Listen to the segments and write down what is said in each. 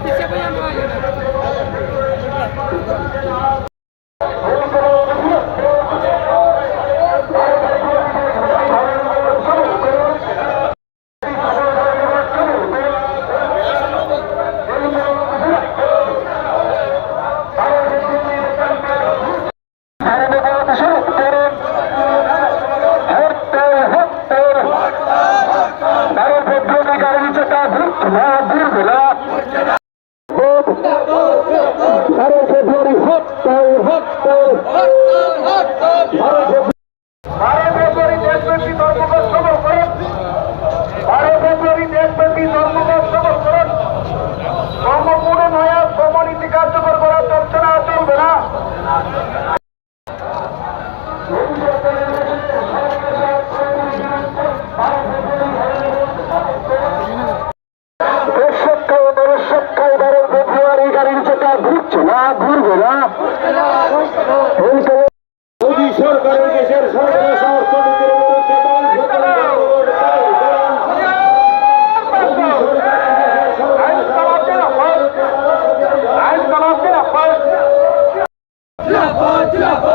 noite, Cebolinha Maia. বারো ফেব্রুয়ারি হরতাল হরতাল বারো ফেব্রুয়ারি দেশব্যাপী ধর্মঘট সফল করুন। বারো ফেব্রুয়ারি দেশব্যাপী ধর্মঘট কার্যকর করার চলছে চলবে না। না ঘুরবে না মোদী সরকারের দেশের সরকার সমর্থকদের বিরুদ্ধে বাংলাদেশের ধর্মঘট পালন করুন। মোদী সরকারের দেশের সরকার আইন চালাচ্ছে না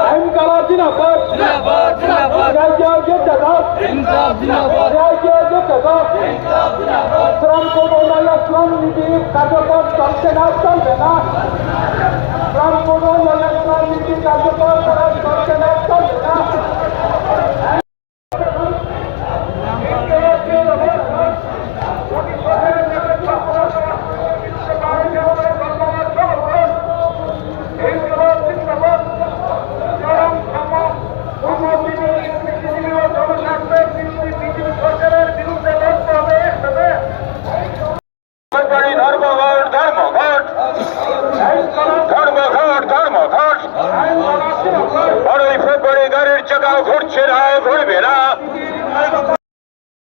আইন চালাচ্ছে না রাজ্য জাদাত রাজ্য জাদাত শ্রম কোটায় শ্রম নীতি কার্যকর চলছে না শ্রম নীতি কার্যকর চলছে না চলবে না সরকারের বিরুদ্ধে লড়তে হবে একসাথে ধর্মঘট ধর্মঘট ধর্মঘট ধর্মঘট বারোই ফেব্রুয়ারি চাকা ঘুরছে না ঘুরবে না।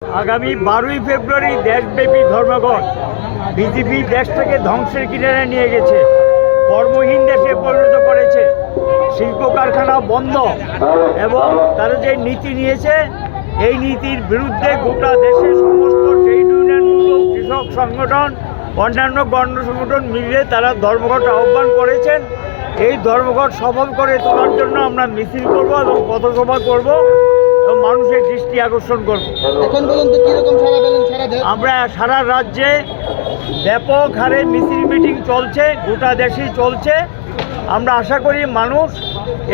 আগামী বারোই ফেব্রুয়ারি দেশব্যাপী ধর্মঘট। বিজেপি দেশটাকে ধ্বংসের কিনারে নিয়ে গেছে। কর্মহীন দেশে পরিণত করেছে। শিল্প কারখানা বন্ধ এবং তারা যে নীতি নিয়েছে, এই নীতির বিরুদ্ধে গোটা দেশের সমস্ত ট্রেড ইউনিয়নগুলো কৃষক সংগঠন, অন্যান্য গণ সংগঠন মিলে তারা ধর্মঘট আহ্বান করেছেন। এই ধর্মঘট সফল করে তোলার জন্য আমরা মিছিল করব এবং পথসভা করব এবং মানুষের দৃষ্টি আকর্ষণ করব। এখন পর্যন্ত কীরকম সারা পেলেন সারা আমরা সারা রাজ্যে ব্যাপক হারে মিছিল মিটিং চলছে গোটা দেশেই চলছে। আমরা আশা করি মানুষ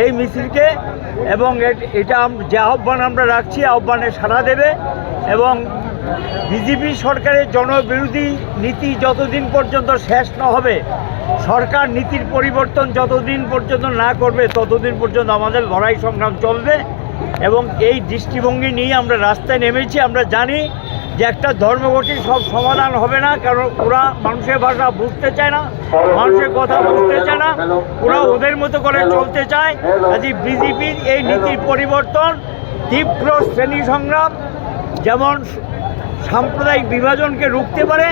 এই মিছিলকে এবং এটা যে আহ্বান আমরা রাখছি আহ্বানে সাড়া দেবে এবং বিজেপি সরকারের জনবিরোধী নীতি যতদিন পর্যন্ত শেষ না হবে, সরকার নীতির পরিবর্তন যতদিন পর্যন্ত না করবে, ততদিন পর্যন্ত আমাদের লড়াই সংগ্রাম চলবে এবং এই দৃষ্টিভঙ্গি নিয়ে আমরা রাস্তায় নেমেছি। আমরা জানি যে একটা ধর্মঘটির সব সমাধান হবে না, কারণ ওরা মানুষের ভাষা বুঝতে চায় না, মানুষের কথা বুঝতে চায় না, ওরা ওদের মতো করে চলতে চায়। কাজে বিজেপির এই নীতির পরিবর্তন, তীব্র শ্রেণি সংগ্রাম, যেমন সাম্প্রদায়িক বিভাজনকে রুখতে পারে,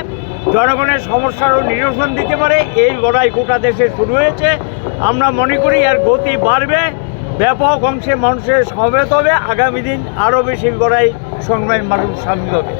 জনগণের সমস্যারও নিরসন দিতে পারে, এই লড়াই গোটা দেশে শুরু হয়েছে। আমরা মনে করি এর গতি বাড়বে, ব্যাপক অংশে মানুষের সমবেত হবে, আগামী দিন আরও বেশি লড়াই সংগ্রামী মানুষ সামিল হবে।